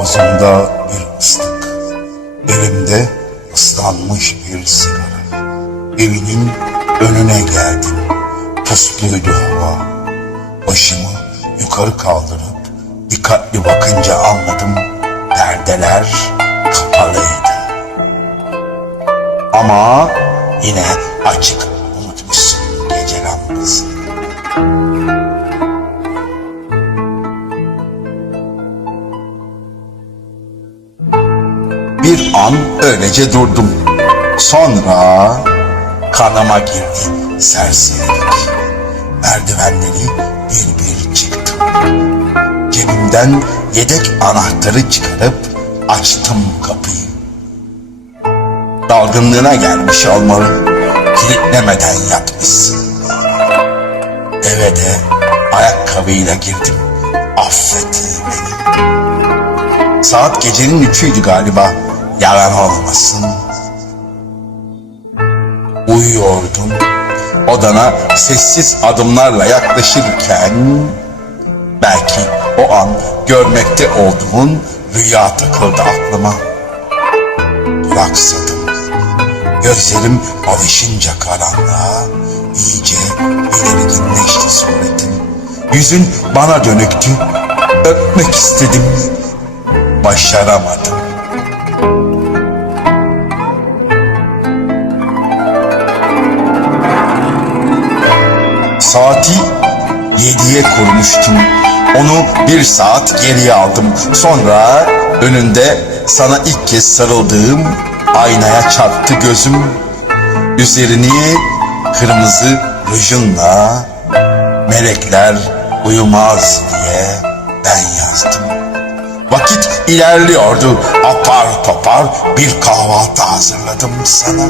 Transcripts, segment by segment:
Ağzımda bir ıslık, elimde ıslanmış bir sigara. Evinin önüne geldim, pusluydu hava. Başımı yukarı kaldırıp dikkatli bakınca anladım perdeler kapalıydı. Ama yine açık unutmuşsun gece lambası. Bir an öylece durdum. Sonra kanama girdi serserilik. Merdivenleri bir bir çıktım. Cebimden yedek anahtarı çıkarıp açtım kapıyı. Dalgınlığına gelmiş olmalı. Kilitlemeden yatmışsın. Eve de ayakkabıyla girdim. Affet beni. Saat gecenin üçüydü galiba. Yalan olmasın. Uyuyordum. Odana sessiz adımlarla yaklaşırken belki o an görmekte olduğun rüya takıldı aklıma. Duraksadım. Gözlerim alışınca karanlığa iyice belirginleşti suretin. Yüzün bana dönüktü. Öpmek istedim. Başaramadım. Saati yediye kurmuştum. Onu bir saat geriye aldım. Sonra önünde sana ilk kez sarıldığım aynaya çarptı gözüm. Üzerini kırmızı rujunla melekler uyumaz diye ben yazdım. Vakit ilerliyordu. Apar topar bir kahvaltı hazırladım sana.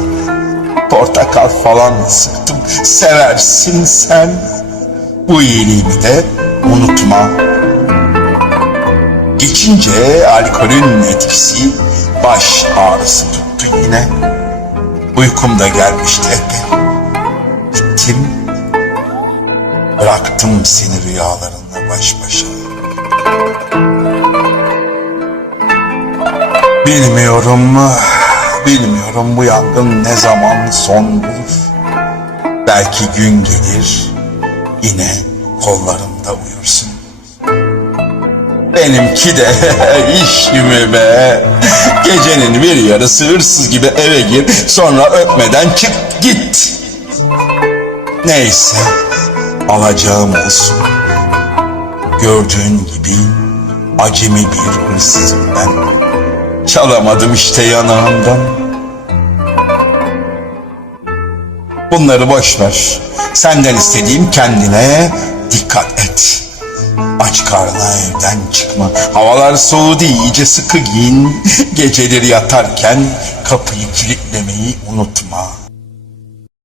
Portakal falan sıktım. Seversin sen. Bu iyiliğimi de unutma. Geçince alkolün etkisi baş ağrısı tuttu yine. Uykum da gelmişti epey. Gittim. Bıraktım seni rüyalarınla baş başa. Bilmiyorum, bilmiyorum bu yangın ne zaman son bulur. Belki gün gelir, yine kollarımda uyursun. Benimki de iş mi be? Gecenin bir yarısı hırsız gibi eve gir, sonra öpmeden çık git. Neyse, alacağım olsun. Gördüğün gibi acemi bir hırsızım ben. Çalamadım işte yanağından. Bunları boş ver. Senden istediğim kendine dikkat et. Aç karnına evden çıkma. Havalar soğudu iyice sıkı giyin. Geceleri yatarken kapıyı kilitlemeyi unutma.